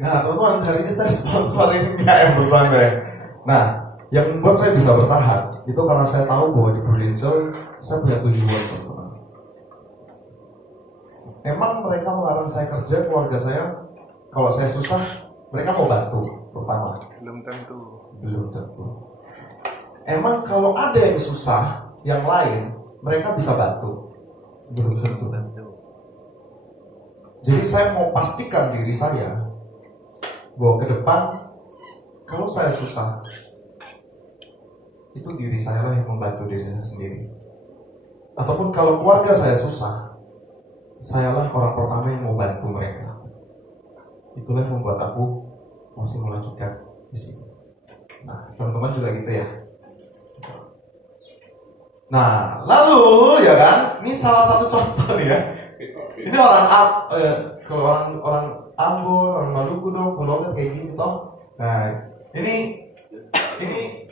Nah teman-teman, hari ini saya sponsorin KM Bersandai. Nah yang membuat saya bisa bertahan itu karena saya tahu bahwa di Prudential saya punya tujuan, teman-teman. Emang mereka melarang saya kerja, keluarga saya kalau saya susah mereka mau bantu, pertama belum tentu. Emang kalau ada yang susah yang lain mereka bisa bantu, belum tentu. Jadi saya mau pastikan diri saya bahwa ke depan kalau saya susah itu diri saya lah yang membantu diri saya sendiri. Ataupun kalau keluarga saya susah, saya lah orang pertama yang mau bantu mereka. Itulah yang membuat aku masih melanjutkan di sini. Nah, teman-teman juga gitu ya. Nah, lalu ya kan, ini salah satu contoh nih ya. Ini kalau orang Ambon, orang Maluku dong, pulau kan kayak gini toh. Nah, ini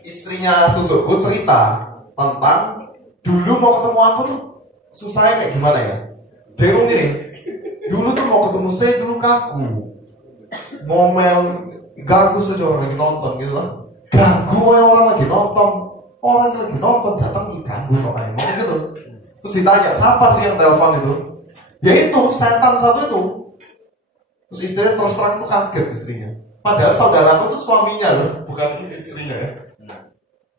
istrinya susuku cerita tentang dulu mau ketemu aku tuh susahnya kayak gimana ya. Dia ngomong gini, dulu tuh mau ketemu saya dulu kaku, ngomel, ganggu saja orang lagi nonton gitu lah. Ganggu orang lagi nonton datang diganggu kok kayak ngomong gitu. Terus ditanya siapa sih yang telepon itu? Ya itu setan satu itu. Terus istrinya terus terang tuh kaget istrinya. Padahal saudaraku tuh suaminya loh, bukan istrinya ya.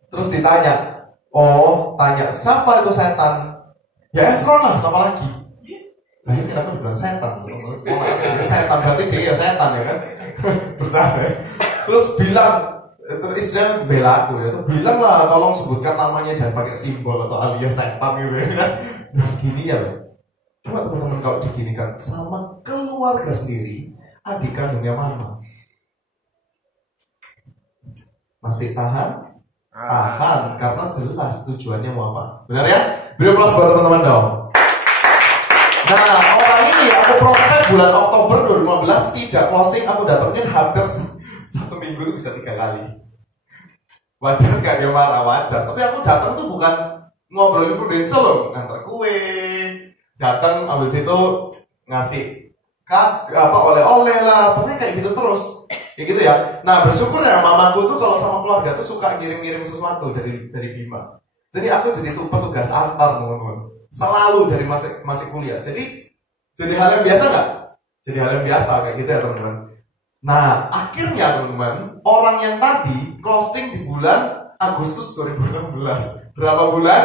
Terus ditanya, tanya siapa itu setan? Ya Efron lah, siapa lagi? Nah ini kenapa dibilang setan? Setan berarti dia ya setan ya kan? Bersama. Terus istrinya bela aku ya, bilang lah tolong sebutkan namanya, jangan pakai simbol atau alias setan gitu ya kan? Terus gini ya loh. Coba teman-teman kalau diginikan sama keluarga sendiri, adik kandungnya mama, masih tahan? Tahan, karena jelas tujuannya mau apa. Benar ya? Beri aplaus buat teman-teman dong. Nah, orang ini aku prospek bulan Oktober 2015 tidak closing, aku datengin hampir satu minggu itu bisa 3 kali. Wajar gak dia marah? Wajar. Tapi aku datang tuh bukan ngobrolin Prudential loh, ngantar kue, datang habis itu ngasih oleh-oleh lah, pokoknya kayak gitu terus. Kayak gitu ya. Nah bersyukur ya mamaku tuh kalau sama keluarga tuh suka ngirim-ngirim sesuatu dari Bima. Jadi aku jadi tuh petugas antar teman-teman. Selalu dari masih kuliah. Jadi hal yang biasa nggak? Jadi hal yang biasa kayak gitu ya teman-teman. Nah akhirnya teman-teman, orang yang tadi closing di bulan Agustus 2016. Berapa bulan?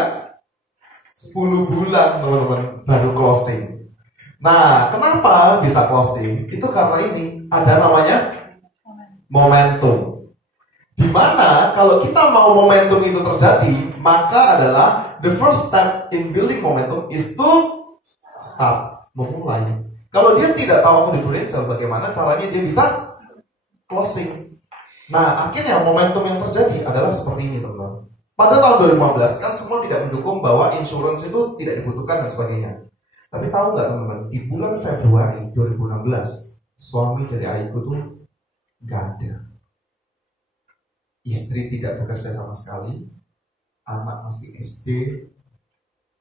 10 bulan teman-teman baru closing. Nah kenapa bisa closing? Itu karena ini ada namanya momentum. Dimana kalau kita mau momentum itu terjadi, maka adalah the first step in building momentum is to start, memulai. Kalau dia tidak tahu aku di Prudential, bagaimana caranya dia bisa closing. Nah akhirnya momentum yang terjadi adalah seperti ini teman-teman. Pada tahun 2015 kan semua tidak mendukung bahwa insurance itu tidak dibutuhkan dan sebagainya. Tapi tahu nggak teman-teman, di bulan Februari 2016 suami dari Aiku tuh gak ada. Istri tidak bekerja sama sekali, anak masih SD,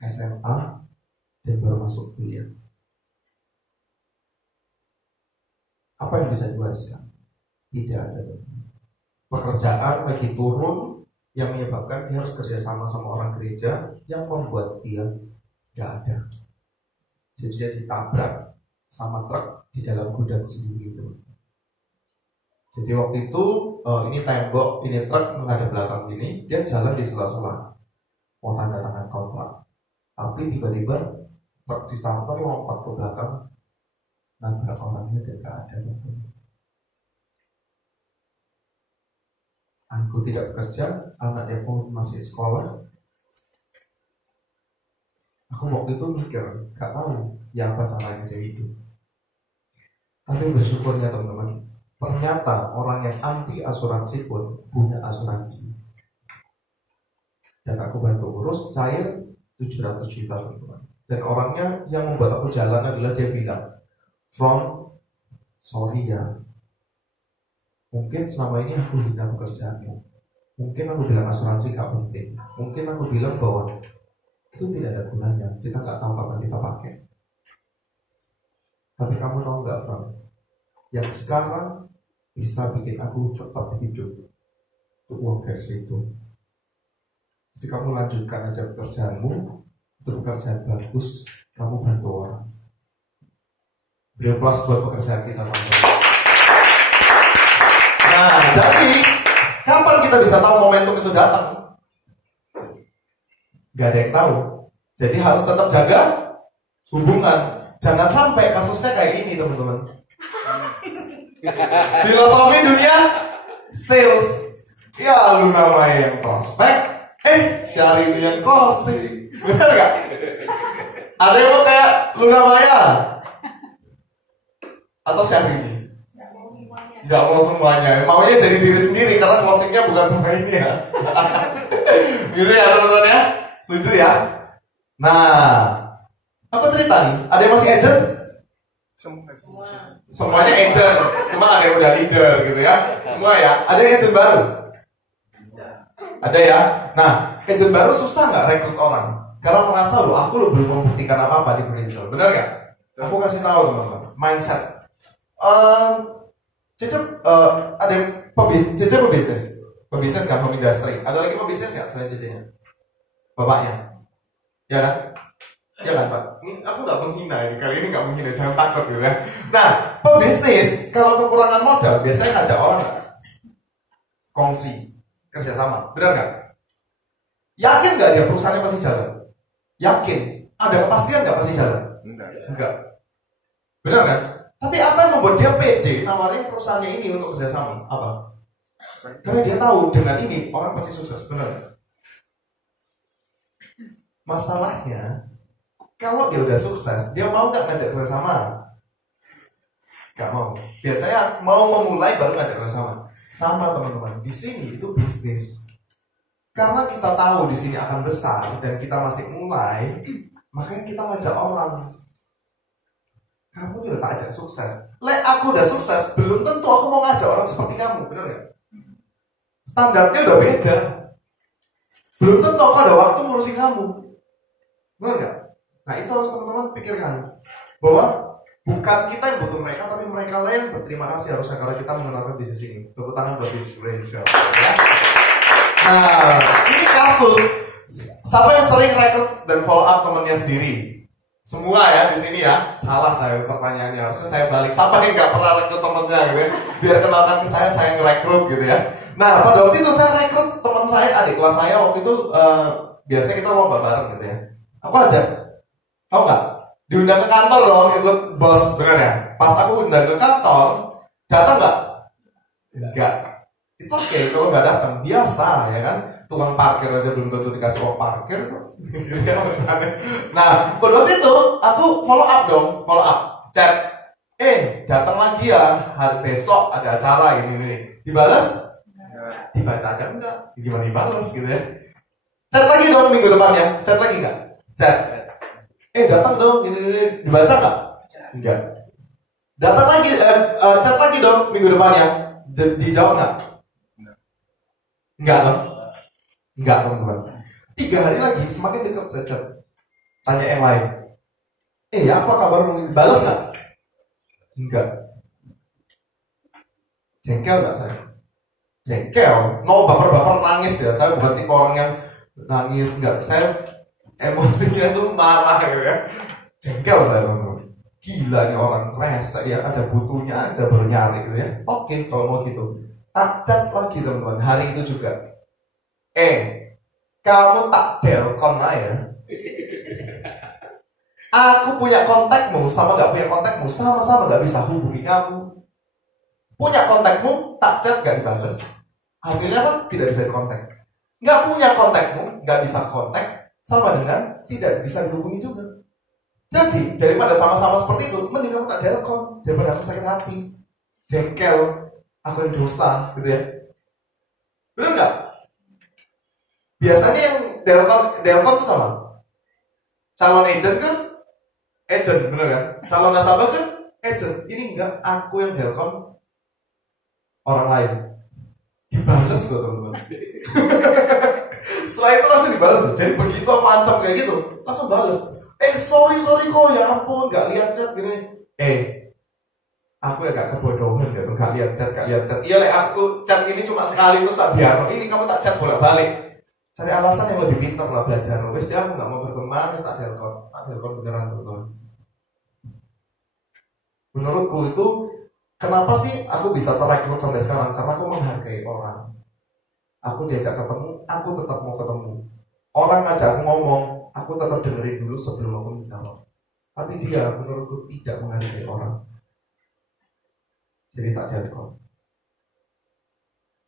SMA, dan baru masuk kuliah. Apa yang bisa diwariskan? Tidak ada. Pekerjaan lagi turun yang menyebabkan dia harus kerja sama orang gereja yang membuat dia gak ada. Jadi dia ditabrak sama truk di dalam gudang sendiri itu. Jadi waktu itu ini tembok, ini truk menghadap belakang gini, dia jalan di sela-sela mau tanda tangan kontrak. Tapi tiba-tiba truk disamper lompat ke belakang, nabrak orangnya dan gak ada. Aku tidak bekerja, anaknya pun masih sekolah. Aku waktu itu mikir, gak tahu ya apa caranya dia hidup. Tapi bersyukurnya teman-teman, ternyata orang yang anti asuransi pun punya asuransi. Dan aku bantu urus cair 700 juta teman-teman. Dan orangnya yang membuat aku jalan adalah dia bilang, sorry ya, mungkin selama ini aku hina pekerjaanmu. Mungkin aku bilang asuransi gak penting. Mungkin aku bilang bahwa itu tidak ada gunanya. Kita gak tahu kapan kita pakai. Tapi kamu tahu gak, Frank? yang sekarang bisa bikin aku cepat hidup. Untuk uang versi itu. Jadi kamu lanjutkan aja pekerjaanmu, untuk pekerjaan bagus, kamu bantu orang. Beri plus buat pekerjaan kita, teman-teman. Nah, jadi kapan kita bisa tahu momentum itu datang? Gak ada yang tahu. Jadi harus tetap jaga hubungan. Jangan sampai kasusnya kayak ini, teman-teman. Filosofi dunia sales. Ya lu namanya yang prospek, Syahrini yang closing. Benar gak? Ada yang mau kayak Luna Maya? Atau Syahrini? Gak mau semuanya. Maunya jadi diri sendiri karena closingnya bukan sama ini ya. Gitu ya teman-teman ya. Setuju ya? Nah, aku cerita nih. Ada yang masih agent? Semuanya agent. Cuma ada yang udah leader gitu ya. Semua ya. Ada yang agent baru? Ada ya. Nah, agent baru susah nggak rekrut orang? Karena merasa loh, aku lo belum membuktikan apa-apa di Greensill. Benar nggak? Aku kasih tahu teman-teman. Mindset. Cecep ada yang Cecep pebisnis kan, home industry. Ada lagi pebisnis nggak selain Cecenya? Bapaknya? Ya kan? Ya kan Pak? Aku nggak menghina ini, kali ini nggak menghina, jangan takut gitu ya. Nah, pebisnis kalau kekurangan modal biasanya ngajak orang nggak? Kongsi, kerjasama, benar nggak? Yakin nggak dia perusahaannya pasti jalan? Yakin? Ada kepastian nggak pasti jalan? Enggak. Benar kan? Tapi apa yang membuat dia pede nawarin perusahaannya ini untuk kerjasama? Apa? Karena dia tahu dengan ini orang pasti sukses, benar nggak? Masalahnya, kalau dia udah sukses, dia mau nggak ngajak kerjasama? Nggak mau. Biasanya mau memulai baru ngajak kerjasama. Sama teman-teman, di sini itu bisnis. Karena kita tahu di sini akan besar dan kita masih mulai, makanya kita ngajak orang. Kamu juga tak ajak sukses. Aku udah sukses, belum tentu aku mau ngajak orang seperti kamu, benar nggak? Standarnya udah beda. Belum tentu aku ada waktu ngurusin kamu. Benar nggak? Nah itu harus teman-teman pikirkan bahwa bukan kita yang butuh mereka, tapi mereka lah yang berterima kasih harusnya karena kita mengenalkan bisnis ini. Tepuk tangan buat bisnis Greensill. Ya. Nah ini kasus. Siapa yang sering rekrut dan follow up temennya sendiri? Semua ya di sini ya. Salah saya pertanyaannya, harusnya saya balik. Siapa yang nggak pernah rekrut temennya gitu ya? Biar kenalkan ke saya ngerekrut gitu ya. Nah pada waktu itu saya rekrut teman saya, adik kelas saya waktu itu biasanya kita lomba bareng gitu ya. Aku ajak, tau nggak? Diundang ke kantor dong, ikut bos, bener ya? Pas aku undang ke kantor, datang nggak? Enggak. It's okay kalau nggak datang, biasa ya kan? Tukang parkir aja belum tentu dikasih uang parkir. Nah, pada waktu itu aku follow up dong, follow up, chat. Datang lagi ya, hari besok ada acara ini. Dibalas? Dibaca aja enggak? Gimana dibalas gitu ya? Chat lagi dong minggu depannya, chat lagi nggak? Chat. Datang dong, ini dibaca nggak? Enggak. Datang lagi, chat lagi dong minggu depannya. Dijawab nggak? Enggak dong. Enggak teman-teman. 3 hari lagi semakin dekat saya chat. Tanya yang lain. Apa kabar? Balas nggak? Enggak. Jengkel nggak saya? Jengkel. No, baper-baper nangis ya. Saya bukan tipe orang yang nangis, enggak. Saya emosinya tuh marah gitu ya. Jengkel saya teman-teman. Gila nih orang rese ya, ada butuhnya aja baru nyari gitu ya. Oke kalau mau gitu. Tak chat lagi teman-teman. Hari itu juga. Kamu tak delkon lah ya. Aku punya kontakmu sama gak punya kontakmu sama-sama gak bisa hubungi kamu. Punya kontakmu tak chat gak dibalas. Hasilnya apa? Tidak bisa dikontak. Gak punya kontakmu gak bisa kontak, sama dengan tidak bisa dihubungi juga. Jadi daripada sama-sama seperti itu, mending kamu tak delkon daripada aku sakit hati, jengkel, aku yang dosa gitu ya. Bener nggak? Biasanya yang delkon itu sama calon agent kan? Agent, bener kan? Calon nasabah kan? Agent. Ini enggak, aku yang delkon orang lain. Dibales kok teman-teman. Setelah itu langsung dibalas. Jadi begitu aku ancam kayak gitu, langsung balas. Sorry kok, ya ampun, gak lihat chat gini. aku ya gak kebodohan ya, gak lihat chat. Iya, aku chat ini cuma sekali terus tak biar. Ini kamu tak chat bolak-balik. Cari alasan yang lebih pintar lah belajar. Wes ya, aku gak mau berteman, wes tak telepon beneran betul. Menurutku itu kenapa sih aku bisa terekrut sampai sekarang? Karena aku menghargai orang. Aku diajak ketemu, aku tetap mau ketemu. Orang ngajak aku ngomong, aku tetap dengerin dulu sebelum aku menjawab. Tapi dia menurutku tidak menghargai orang. Jadi tak telepon.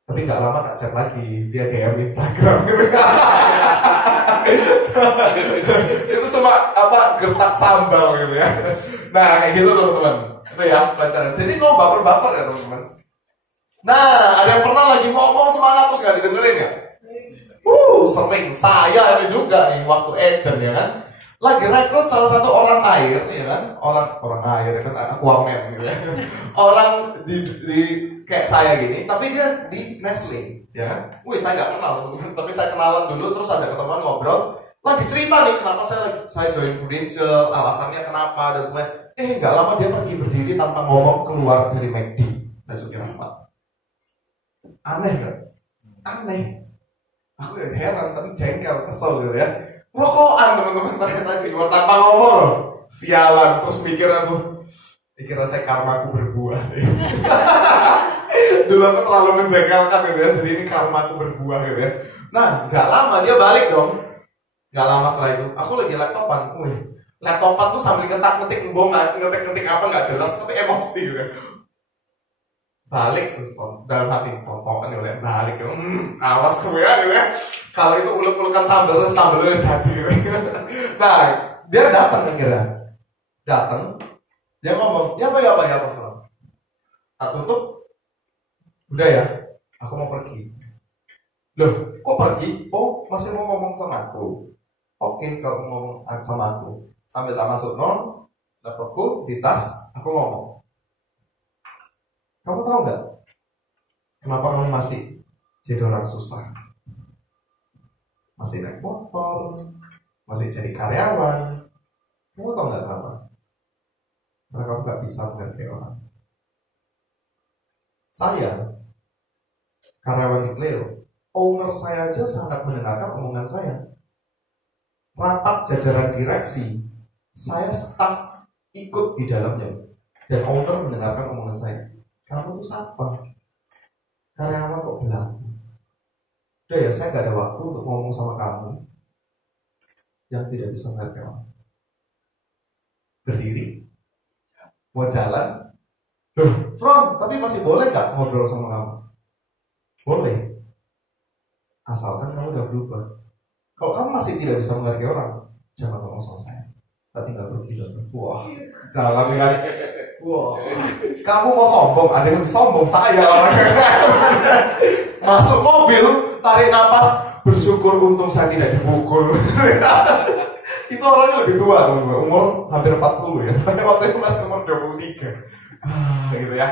Tapi nggak lama tak chat lagi, dia DM Instagram. Itu cuma gertak sambal gitu ya. Nah kayak gitu teman-teman. Itu ya pelajaran. Jadi no baper-baper ya teman-teman. Nah ada yang pernah lagi ngomong semangat terus nggak didengerin ya? Sering. Saya ini juga nih waktu agent ya kan. Lagi rekrut salah satu orang air ya kan, orang air kan Aquaman gitu ya. Orang di kayak saya gini, tapi dia di Nestle ya kan. Wih, saya nggak kenal tapi saya kenalan dulu terus ajak ketemuan ngobrol. Lagi cerita nih kenapa saya join Prudential, alasannya kenapa dan sebagainya. Nggak lama dia pergi berdiri tanpa ngomong keluar dari McD. Basuki Rahmat. Aneh nggak? Aneh. Aku ya heran tapi jengkel, kesel gitu ya. Rokokan teman-teman ternyata di luar tanpa ngomong. Sialan, terus mikir saya karmaku berbuah. Dulu aku terlalu menjengkelkan gitu ya, jadi ini karmaku berbuah gitu ya. Nah, gak lama dia balik dong. Gak lama setelah itu, aku lagi laptopan. Laptopan tuh sambil ngetik-ngetik ngetik apa gak jelas, tapi emosi gitu ya. Balik dalam hati tontokan ya balik awas gue ya gitu ya. Kalau itu ulek-ulekan sambelnya jadi gitu. Nah dia datang dia ngomong ya apa tak tutup udah ya aku mau pergi. Loh kok pergi? Oh masih mau ngomong sama aku. Oke kalau ngomong sama aku sambil tak masuk laptopku di tas aku ngomong. Kamu tahu nggak kenapa kamu masih jadi orang susah? Masih naik motor, masih jadi karyawan. Kamu tahu nggak kenapa? Karena kamu nggak bisa menghargai orang. Saya, karyawan di Cleo, owner saya aja sangat mendengarkan omongan saya. Rapat jajaran direksi, saya staf ikut di dalamnya, dan owner mendengarkan omongan saya. Kamu tuh siapa? Karyawan kok bilang? Udah ya, saya gak ada waktu untuk ngomong sama kamu yang tidak bisa menghargai orang. Berdiri, mau jalan. Loh, Front, tapi masih boleh gak ngobrol sama kamu? Boleh. Asalkan kamu udah berubah. Kalau kamu masih tidak bisa menghargai orang, jangan ngomong sama saya. Tapi tinggal pergi. Wah, jalan dengan wah, kamu mau sombong, ada yang lebih sombong saya orangnya. Masuk mobil, tarik napas, bersyukur untung saya tidak dipukul. Itu orangnya lebih tua, teman-teman. Umur hampir 40 ya. Saya waktu itu masih umur 23. Gitu ya.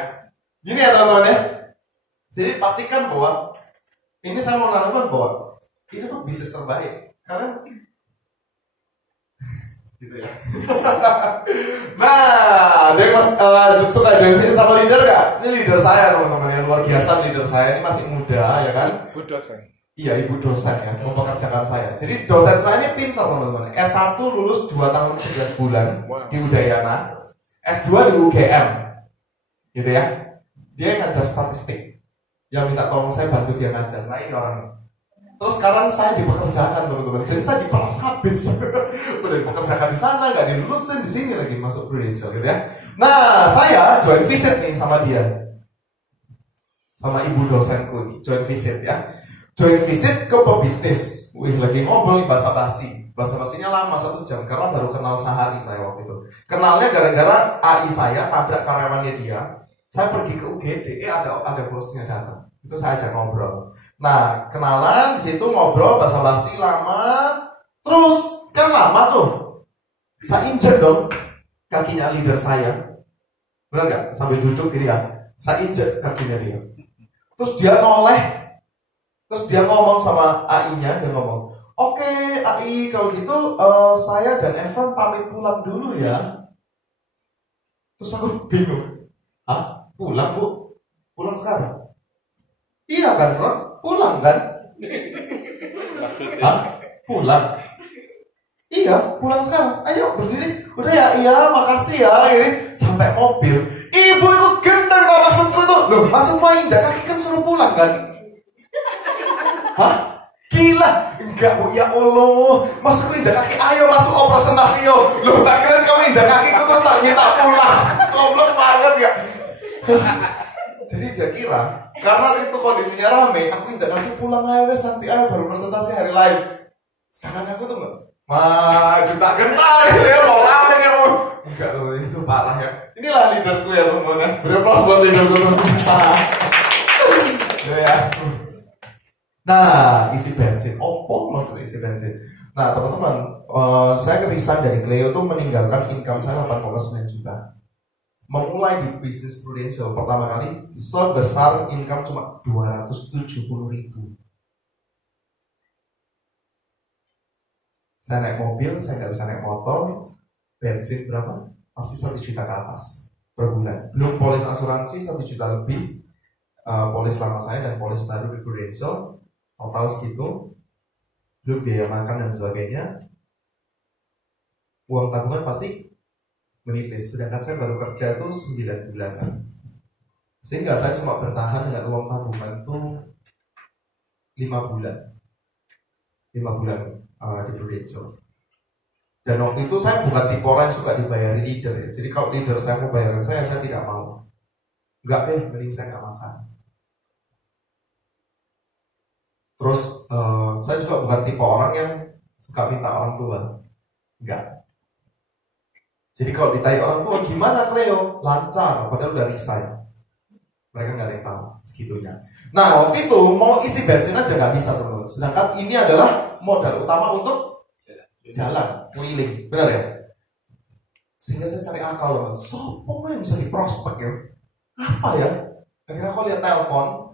Gini ya teman-teman ya. Jadi pastikan bahwa ini saya mau menanamkan bahwa ini tuh bisnis terbaik. Karena gitu ya. Nah, dia suka join bisnis sama leader gak? Ini leader saya teman-teman yang luar biasa. Leader saya ini masih muda ya kan? Ibu dosen. Iya, ibu dosen ya, mempekerjakan saya. Jadi dosen saya ini pintar teman-teman. S1 lulus 2 tahun 11 bulan di Udayana, S2 di UGM, gitu ya. Dia ngajar statistik. Yang minta tolong saya bantu dia ngajar. Nah ini orangnya. Terus sekarang saya dipekerjakan teman-teman. Jadi saya diperas habis. Udah dipekerjakan di sana, nggak dilulusin di sini lagi masuk Prudential, gitu ya. Nah saya join visit nih sama dia, sama ibu dosenku nih, join visit ya. Join visit ke pebisnis. Wih lagi ngobrol nih basa-basi. Basa-basinya lama 1 jam karena baru kenal sehari saya waktu itu. Kenalnya gara-gara AI saya tabrak karyawannya dia. Saya pergi ke UGD, ada bosnya datang. Itu saya ajak ngobrol. Nah, kenalan di situ ngobrol basa-basi lama. Terus kan lama tuh. Saya injek dong kakinya leader saya. Benar nggak? Sambil duduk gini ya. Saya injek kakinya dia. Terus dia noleh. Terus dia ngomong sama AI-nya, dia ngomong, "Oke, AI, kalau gitu saya dan Evan pamit pulang dulu ya." Terus aku bingung. Hah? Pulang bu? Pulang sekarang? Iya kan Fron? Pulang kan? Hah? Pulang? Iya, pulang sekarang. Ayo berdiri. Udah ya, iya makasih ya. Ini sampai mobil. Ibu itu gendeng gak masukku tuh. Loh, masuk mau injak kaki kan suruh pulang kan? Hah? Gila. Enggak bu, ya Allah. Masuk injak kaki, ayo masuk presentasi yo. Loh, tak kira kamu injak kaki aku tuh tak minta pulang. Goblok banget ya. Jadi dia kira karena itu kondisinya rame, aku injak kaki pulang aja wes, nanti ayo baru presentasi hari lain. Sedangkan aku tuh maju tak gentar gitu ya, mau rame kan mau. Enggak loh, itu parah ya. Inilah leaderku ya teman-teman. Beri aplaus buat leaderku teman-teman. Ya. Nah, isi bensin. Oppo maksudnya isi bensin. Nah teman-teman, saya resign dari Cleo tuh meninggalkan income saya 8,9 juta. Memulai di bisnis Prudential pertama kali sebesar income cuma 270.000. Saya naik mobil, saya nggak bisa naik motor, bensin berapa? Pasti 1 juta ke atas per bulan. Belum polis asuransi 1 juta lebih, polis lama saya dan polis baru di Prudential, total segitu. Belum biaya makan dan sebagainya. Uang tabungan pasti menipis, sedangkan saya baru kerja itu 9 bulan. Sehingga saya cuma bertahan dengan uang tabungan itu 5 bulan. 5 bulan di Prudential. Dan waktu itu saya bukan tipe orang yang suka dibayari leader ya. Jadi kalau leader saya mau bayaran saya tidak mau. Enggak deh, mending saya nggak makan. Terus saya juga bukan tipe orang yang suka minta orang tua. Enggak. Jadi kalau ditanya orang tua gimana Cleo? Lancar, padahal udah resign. Mereka nggak ada yang tahu segitunya. Nah waktu itu mau isi bensin aja nggak bisa teman-teman. Sedangkan ini adalah modal utama untuk jalan keliling, benar ya? Sehingga saya cari akal teman. Sopo yang bisa diprospek ya? Apa ya? Akhirnya aku lihat teleponnya.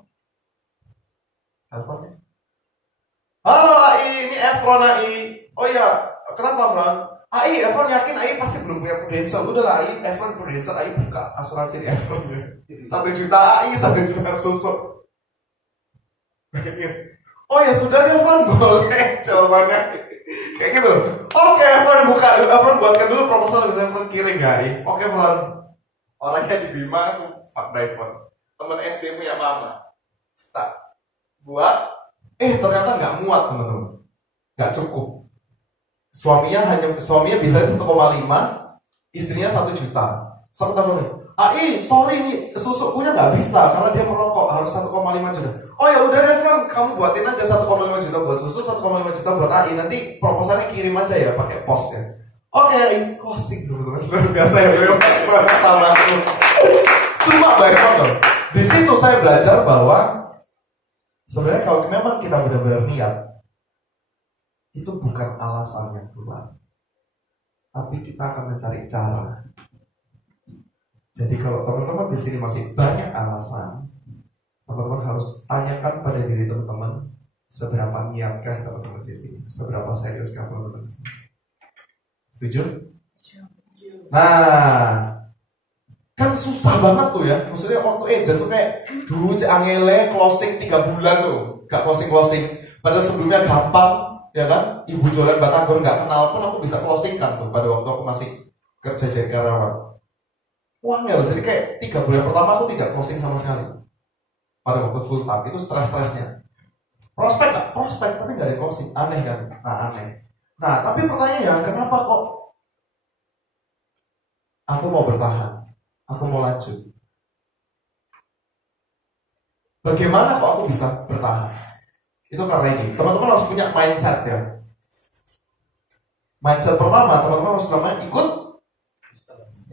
Halo AI, ini Efron AI. Oh iya, kenapa Efron? AI, Efron yakin AI pasti belum punya Prudential. Udahlah AI, Efron Prudential, AI buka asuransi di Efron. 1 juta AI, 1 juta susu. Oh ya sudah deh Efron, boleh jawabannya. Kayak gitu. Oke Efron buka dulu, Efron buatkan dulu proposal bisa Efron kirim ya AI. Oke Efron. Orangnya di Bima tuh Pak Daifon. Temen SD punya mama. Start. Buat. Ternyata nggak muat teman-teman. Nggak cukup. Suaminya bisa 1,5, istrinya 1 juta. Satu tahun. AI, sorry nih, susukunya nggak bisa karena dia merokok, harus 1,5 juta. Oh ya udah deh Frank, kamu buatin aja 1,5 juta buat susu, 1,5 juta buat AI. Nanti proposalnya kirim aja ya pakai pos ya. Oke, AI, closing teman-teman. Luar biasa ya, beliau pas sama aku. Cuma baik banget. Di situ saya belajar bahwa sebenarnya kalau memang kita benar-benar niat, itu bukan alasan yang kuat, tapi kita akan mencari cara. Jadi kalau teman-teman di sini masih banyak alasan, teman-teman harus tanyakan pada diri teman-teman seberapa niatkah teman-teman di sini, seberapa seriuskah teman-teman di sini. Setuju? Nah, kan susah banget tuh ya. Maksudnya waktu agent tuh kayak dulu angele closing 3 bulan tuh, gak closing. Padahal sebelumnya gampang. Ya kan, ibu jualan batagor nggak kenal pun aku bisa closing kan tuh pada waktu aku masih kerja jadi karyawan. Uangnya loh, jadi kayak 3 bulan pertama aku tidak closing sama sekali. Pada waktu full time itu stres-stresnya. Prospek tapi nggak ada closing, aneh kan? Aneh. Nah tapi pertanyaannya, kenapa kok aku mau bertahan, aku mau lanjut? Bagaimana kok aku bisa bertahan? Itu karena ini, teman-teman harus punya mindset ya. Mindset pertama, teman-teman harus namanya ikut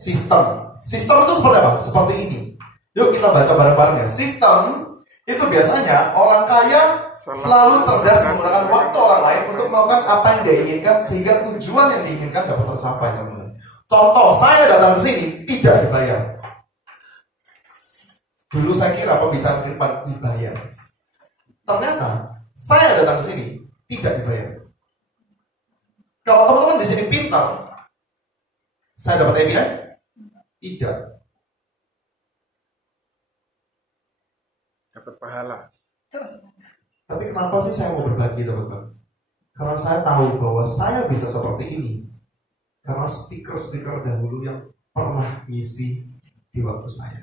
sistem. Sistem itu seperti apa? Seperti ini. Yuk kita baca bareng-bareng ya. Sistem itu biasanya orang kaya selalu cerdas menggunakan waktu orang lain untuk melakukan apa yang dia inginkan sehingga tujuan yang diinginkan dapat tercapai, teman-teman. Contoh, saya datang ke sini tidak dibayar. Dulu saya kira pembicaraan Irfan dibayar. Ternyata saya datang ke sini tidak dibayar. Kalau teman-teman di sini pintar, saya dapat API? Tidak. dapat pahala. Tapi kenapa sih saya mau berbagi, teman-teman? Karena saya tahu bahwa saya bisa seperti ini karena speaker-speaker dahulu yang pernah ngisi di waktu saya.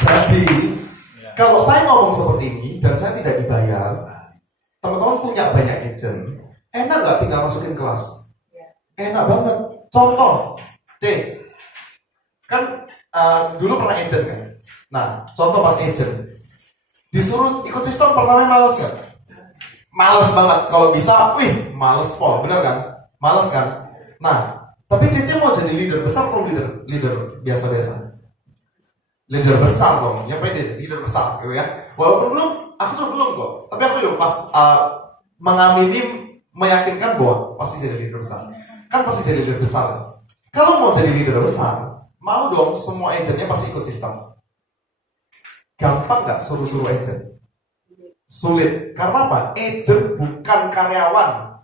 Jadi, kalau saya ngomong seperti ini dan saya tidak dibayar, teman-teman punya banyak agent, enak nggak tinggal masukin kelas? Enak banget. Contoh, C, kan dulu pernah agent kan? Nah, contoh pas agent, disuruh ikut sistem pertamanya males kan? Males banget. Kalau bisa, males pol, bener kan? Males kan? Nah, tapi Cici mau jadi leader besar atau leader biasa-biasa? Leader besar dong, yang pede, leader besar gitu ya. Walaupun aku belum kok. Tapi aku yuk pas mengamini, meyakinkan bahwa pasti jadi leader besar. Kan pasti jadi leader besar. Kalau mau jadi leader besar, mau dong semua agentnya pasti ikut sistem. Gampang nggak suruh-suruh agent? Sulit. Karena apa? Agent bukan karyawan.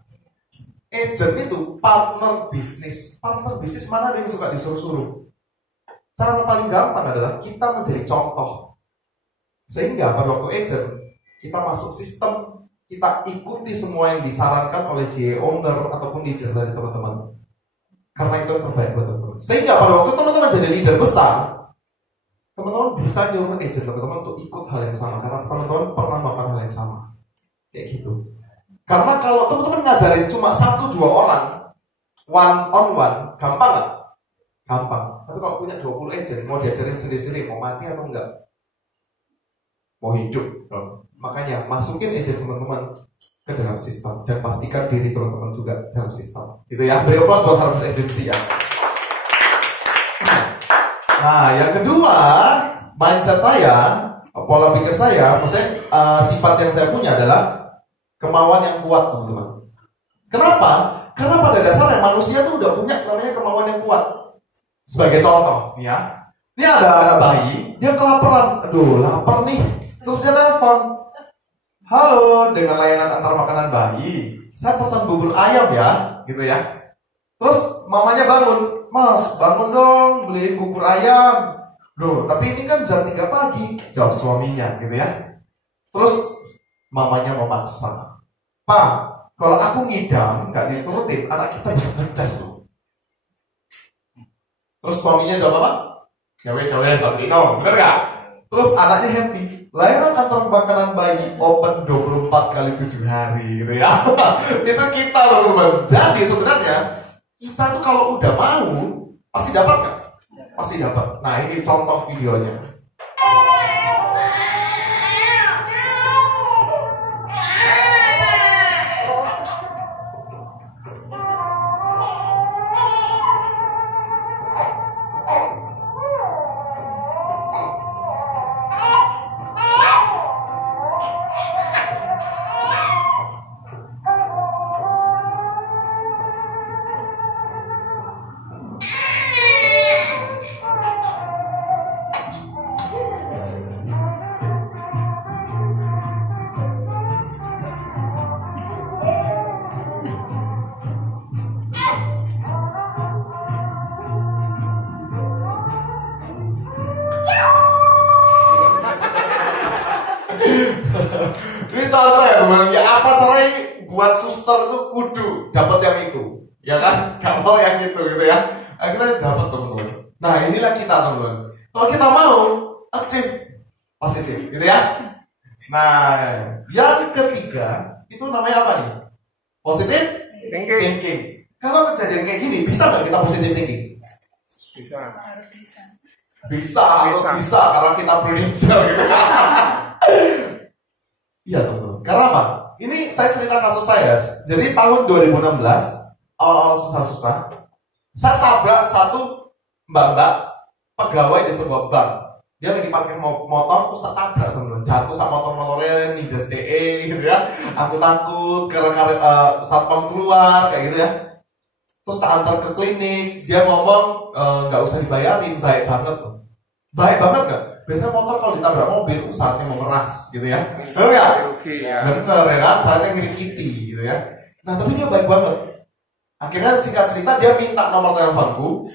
Agent itu partner bisnis. Partner bisnis mana ada yang suka disuruh-suruh? Cara paling gampang adalah kita menjadi contoh. Sehingga pada waktu agent, kita masuk sistem, kita ikuti semua yang disarankan oleh GA owner ataupun leader dari teman-teman. Karena itu yang terbaik buat teman-teman. Sehingga pada waktu teman-teman jadi leader besar, teman-teman bisa nyuruh agent teman-teman untuk ikut hal yang sama. Karena teman-teman pernah melakukan hal yang sama. Kayak gitu. Karena kalau teman-teman ngajarin cuma 1-2 orang, one on one, gampang nggak? Gampang. Tapi kalau punya 20 agent, mau diajarin sendiri-sendiri, mau mati atau enggak? Mau hidup. Makanya masukin agent teman-teman ke dalam sistem dan pastikan diri teman-teman juga dalam sistem. Gitu ya. Beri aplaus buat Harvest Agency ya. Nah, yang kedua, mindset saya, pola pikir saya, maksudnya sifat yang saya punya adalah kemauan yang kuat, teman-teman. Kenapa? Karena pada dasarnya manusia tuh udah punya namanya kemauan yang kuat. Sebagai contoh, ya. Ini ada anak bayi, dia kelaparan. Aduh, lapar nih. Terus dia telepon. Halo, dengan layanan antar makanan bayi, saya pesan bubur ayam ya, gitu ya. Terus mamanya bangun, Mas, bangun dong, beliin bubur ayam. Loh, tapi ini kan jam 3 pagi, jawab suaminya, gitu ya. Terus mamanya memaksa, Pak, kalau aku ngidam, nggak diturutin, anak kita bisa ngecas loh. Terus suaminya jawab apa? Cewek Saltino, bener gak? Terus anaknya happy. Layanan antar makanan bayi open 24x7 hari, gitu ya. Itu kita loh, teman. Jadi sebenarnya kita tuh kalau udah mau pasti dapat nggak? Pasti dapat. Nah, ini contoh videonya. Ini contoh ya teman, ya apa caranya buat suster itu kudu dapat yang itu, ya kan? Gak mau yang itu gitu ya. Akhirnya dapat teman-teman. Nah inilah kita teman-teman. Kalau kita mau achieve positif, gitu ya. Nah yang ketiga itu namanya apa nih? Positif thinking. Kalau kejadian kayak gini bisa nggak kita positif thinking? Bisa. Harus bisa karena kita prudential gitu. Iya teman-teman. Karena apa? Ini saya cerita kasus saya. Jadi tahun 2016 awal-awal susah-susah, saya tabrak satu mbak-mbak pegawai di sebuah bank. Dia lagi pakai motor, terus saya tabrak teman-teman. Jatuh sama motor-motornya, nides DE gitu ya. Aku takut karena satpam keluar kayak gitu ya. Terus tak antar ke klinik, dia ngomong nggak usah dibayarin, baik banget loh. Baik banget nggak? Biasanya motor kalau ditabrak mobil, saatnya mau meras gitu ya. Bener ya? Bener ya kan? Saatnya ngerikiti gitu ya. Nah tapi dia baik banget. Akhirnya singkat cerita dia minta nomor teleponku.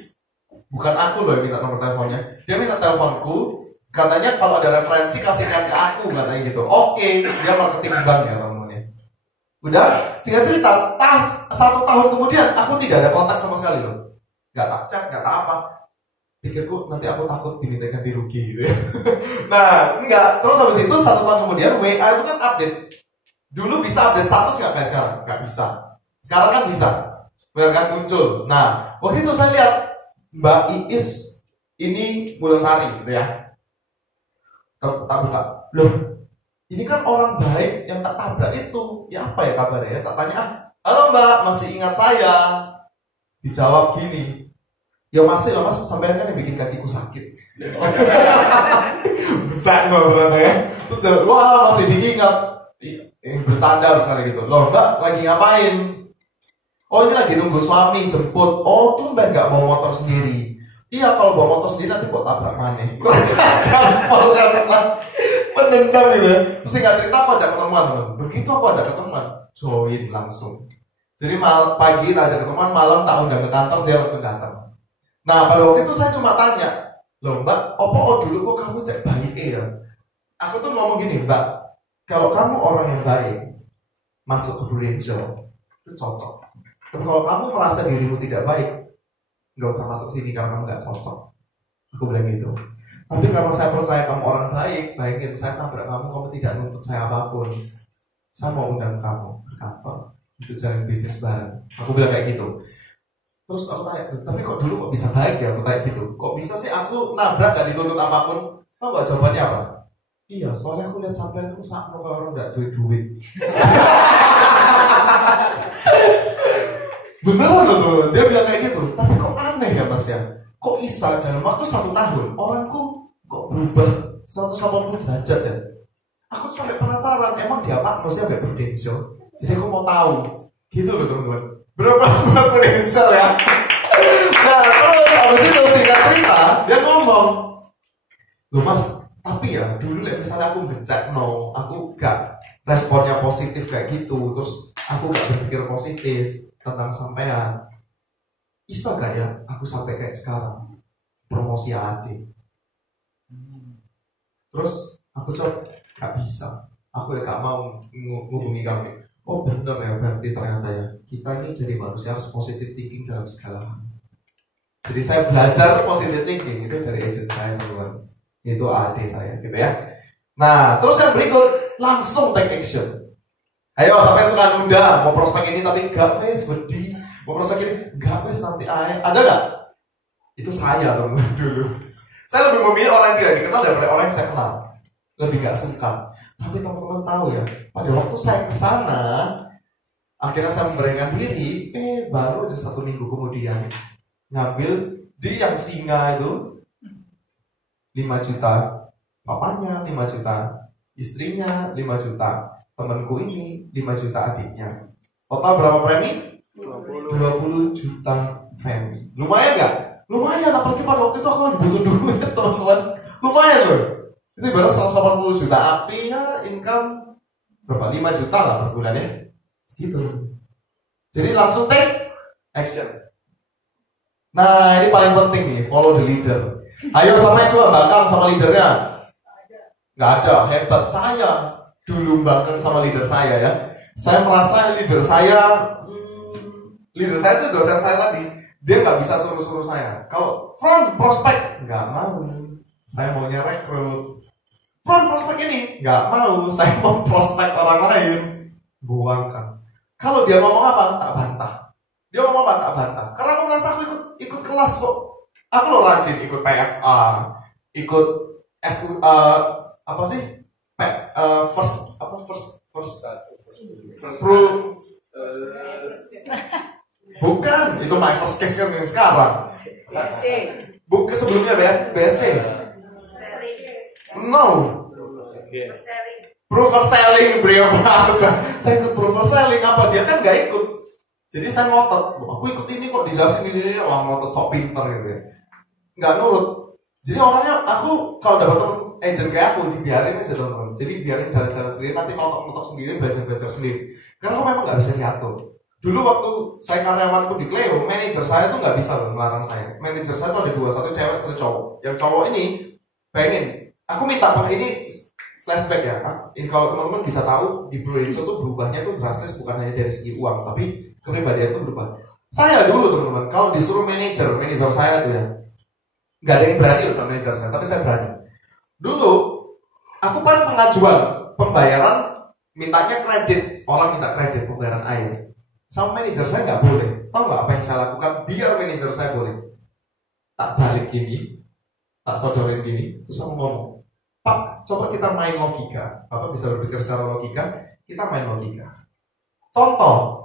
Bukan aku loh yang minta nomor teleponnya. Dia minta teleponku, katanya kalau ada referensi kasihkan ke aku, katanya gitu. Oke, dia marketing bank ya namanya. Udah, singkat cerita, 1 tahun kemudian aku tidak ada kontak sama sekali loh. Gak tak chat, gak tak apa. Pikirku nanti aku takut diminta ganti rugi gitu ya. Nah, enggak. Terus habis itu 1 tahun kemudian WA itu kan update. Dulu bisa update status nggak kayak sekarang? Nggak bisa. Sekarang kan bisa. Benar kan muncul. Nah, waktu itu saya lihat Mbak Iis ini Mulosari gitu ya. Tak buka. Loh, ini kan orang baik yang tak tabrak itu. Ya apa ya kabarnya? Tak tanya, halo Mbak, masih ingat saya? Dijawab gini, ya masih lah mas, sampai kan yang bikin kakiku sakit. Bercanda berarti ya. Terus wah masih diingat. Bercanda gitu. Loh Mbak lagi ngapain? Oh ini lagi nunggu suami jemput. Oh tuh Mbak nggak bawa motor sendiri. Iya kalau bawa motor sendiri nanti kok tabrak mana? Campur karena pendendam gitu ya. Terus nggak cerita aku ajak ketemuan. Begitu aku ajak ketemuan, join langsung. Jadi pagi tak ajak ketemuan, malam tak undang ke kantor, dia langsung datang. Nah pada waktu itu saya cuma tanya, loh Mbak, dulu kok kamu cek baik ya? Aku tuh ngomong gini, Mbak, kalau kamu orang yang baik, masuk ke Blue Angel, itu cocok. Tapi kalau kamu merasa dirimu tidak baik, nggak usah masuk sini karena kamu nggak cocok. Aku bilang gitu. Tapi kalau saya percaya kamu orang baik, baikin saya tabrak kamu tidak nuntut saya apapun. Saya mau undang kamu ke kantor, untuk jalan bisnis bareng. Aku bilang kayak gitu. Terus aku tanya, tapi kok dulu kok bisa baik ya? Aku tanya gitu. Kok bisa sih aku nabrak gak dituntut apapun? Tahu gak jawabannya apa? Iya, soalnya aku lihat sampai itu sakno kalau orang gak duit. Beneran loh tuh, dia bilang kayak gitu. Tapi kok aneh ya mas ya? Kok bisa dalam waktu 1 tahun orangku kok berubah 180 derajat ya? Aku sampai penasaran, emang dia maksudnya sampai Prudential. Jadi aku mau tahu, gitu loh teman-teman. Berapa bulan Prudential ya? Nah terus abis itu singkat cerita, dia ngomong, loh mas, tapi ya dulu misalnya aku ngecek aku gak responnya positif kayak gitu, terus aku gak berpikir positif tentang sampean, bisa gak ya aku sampai kayak sekarang promosi AD? Terus aku coba gak bisa, aku ya gak mau ngubungi kamu. Oh bener ya, berarti ternyata ya kita ini jadi manusia harus positive thinking dalam segala hal. Jadi saya belajar positive thinking itu dari agent saya teman-teman, itu AD saya gitu ya. Nah terus yang berikut langsung take action. Ayo sampai suka nunda mau prospek ini tapi gak wes bedi, mau prospek ini gak wes nanti ada gak? Itu saya teman-teman dulu. Saya lebih memilih orang yang tidak dikenal daripada orang yang saya kenal. Lebih gak suka. Tapi teman-teman tahu ya, pada waktu saya kesana, akhirnya saya memberanikan diri. Baru aja 1 minggu kemudian ngambil di yang singa itu 5 juta, papanya 5 juta, istrinya 5 juta, temanku ini 5 juta adiknya. Total berapa premi? 20 juta premi. Lumayan gak? Lumayan, apalagi pada waktu itu aku lagi butuh duit teman-teman. Lumayan loh. Itu ibarat 180 juta, apinya income berapa? 5 juta lah per bulan ya. Gitu. Jadi langsung take action. Nah ini paling penting nih, follow the leader. Ayo sama yang suka bangkang sama leadernya. Gak ada, hebat saya. Dulu bangkang sama leader saya ya. Saya merasa leader saya itu dosen saya tadi. Dia gak bisa suruh-suruh saya. Kalau front prospek, gak mau. Saya maunya rekrut. Front prospek ini nggak mau, saya mau prospek orang lain, buangkan. Kalau dia ngomong apa, tak bantah. Dia ngomong apa, tak bantah. Karena aku merasa aku ikut kelas kok. Aku lo rajin ikut PFA, ikut apa sih? Bukan, itu my first case kan yang sekarang. Bukan sebelumnya BSC. No. Prover selling beliau bahasa. Saya ikut prover selling apa dia kan nggak ikut. Jadi saya ngotot. Aku ikut ini kok dijelasin ini ngotot sok pinter gitu ya. Nggak nurut. Jadi orangnya aku kalau dapat temen agent kayak aku dibiarin aja teman-teman. Jadi biarin jalan-jalan sendiri, nanti ngotot-ngotot sendiri, belajar-belajar sendiri. Karena aku memang nggak bisa diatur. Dulu waktu saya karyawan pun di Cleo, manajer saya tuh nggak bisa loh melarang saya. Manajer saya tuh ada dua, satu cewek, satu cowok. Yang cowok ini pengen, aku minta Pak, ini flashback ya. Ini kalau teman-teman bisa tahu di Blue Ridge itu berubahnya tuh drastis, bukan hanya dari segi uang, tapi kepribadian itu berubah. Saya dulu teman-teman, kalau disuruh manajer saya tuh ya, nggak ada yang berani loh sama manajer saya, tapi saya berani. Dulu aku paling pengajuan pembayaran, mintanya kredit, orang minta kredit pembayaran air. Sama manajer saya nggak boleh. Tahu nggak apa yang saya lakukan biar manajer saya boleh? Tak balik gini, tak sodorin gini, terus aku ngomong, Pak, coba kita main logika. Bapak bisa berpikir secara logika, kita main logika. Contoh,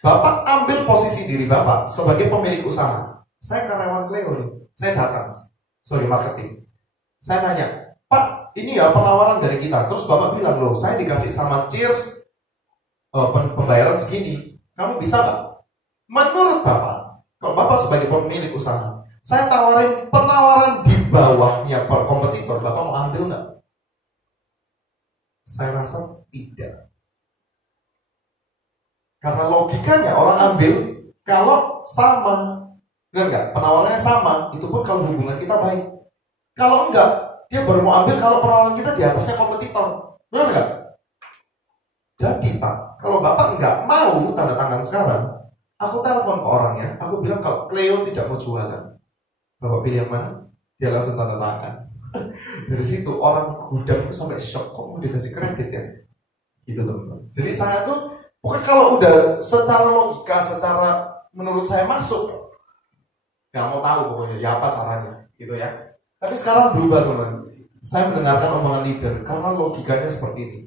Bapak ambil posisi diri Bapak sebagai pemilik usaha. Saya karyawan Cleo nih, saya datang, marketing. Saya nanya, Pak, ini ya penawaran dari kita. Terus Bapak bilang, loh, saya dikasih sama Cheers pembayaran segini. Kamu bisa nggak? Menurut Bapak, kalau Bapak sebagai pemilik usaha, saya tawarin penawaran di bawahnya kompetitor, Bapak mau ambil nggak? Saya rasa tidak. Karena logikanya orang ambil kalau sama, benar nggak? Penawarannya sama, itu pun kalau hubungan kita baik. Kalau enggak, dia baru mau ambil kalau penawaran kita di atasnya kompetitor, benar nggak? Jadi Pak, kalau Bapak nggak mau tanda tangan sekarang, aku telepon ke orangnya, aku bilang kalau Cleo tidak mau jualan, Bapak pilih yang mana? Dia langsung tanda tangan. Dari situ orang gudang itu sampai shock, kok mau dikasih kredit ya? Gitu teman-teman. Jadi saya tuh, pokoknya kalau udah secara logika, secara menurut saya masuk, nggak mau tahu pokoknya ya apa caranya, gitu ya. Tapi sekarang berubah teman. Saya mendengarkan omongan leader karena logikanya seperti ini.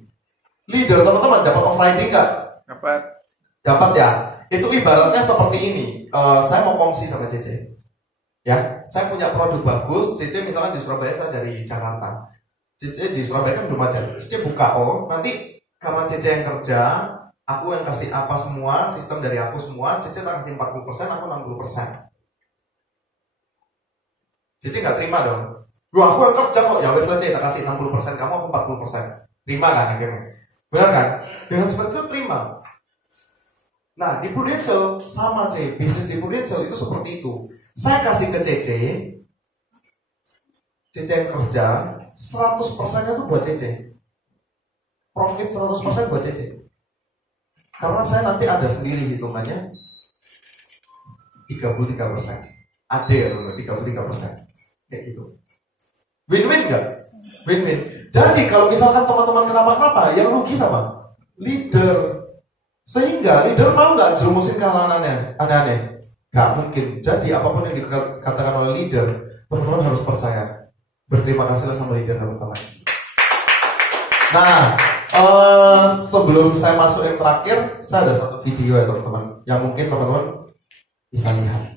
Leader teman-teman dapat overriding nggak? Dapat ya. Itu ibaratnya seperti ini. Saya mau kongsi sama Cece. Ya, saya punya produk bagus. Cece misalkan di Surabaya, saya dari Jakarta. Cece di Surabaya kan belum ada. Cece buka nanti karena Cece yang kerja, aku yang kasih apa semua, sistem dari aku semua. Cece tak kasih 40%, aku 60%. Cece nggak terima dong. Loh, aku yang kerja kok. Ya wes Cece tak kasih 60%, kamu aku 40%. Terima kan akhirnya? Benar kan? Dengan seperti itu terima. Nah, di Prudential sama C, bisnis di Prudential itu seperti itu. Saya kasih ke Cece yang kerja 100%-nya itu buat Cece. Profit 100% buat Cece. Karena saya nanti ada sendiri hitungannya 33%. Ada ya, 33%. Kayak gitu. Win-win nggak? Win-win. Jadi kalau misalkan teman-teman kenapa-kenapa, yang rugi sama leader. Sehingga leader mau nggak jerumusin ke aneh-aneh? Nggak mungkin. Jadi apapun yang dikatakan oleh leader, teman-teman harus percaya. Berterima kasihlah sama leader teman-teman. Nah, sebelum saya masuk yang terakhir, saya ada satu video ya teman-teman, yang mungkin teman-teman bisa lihat.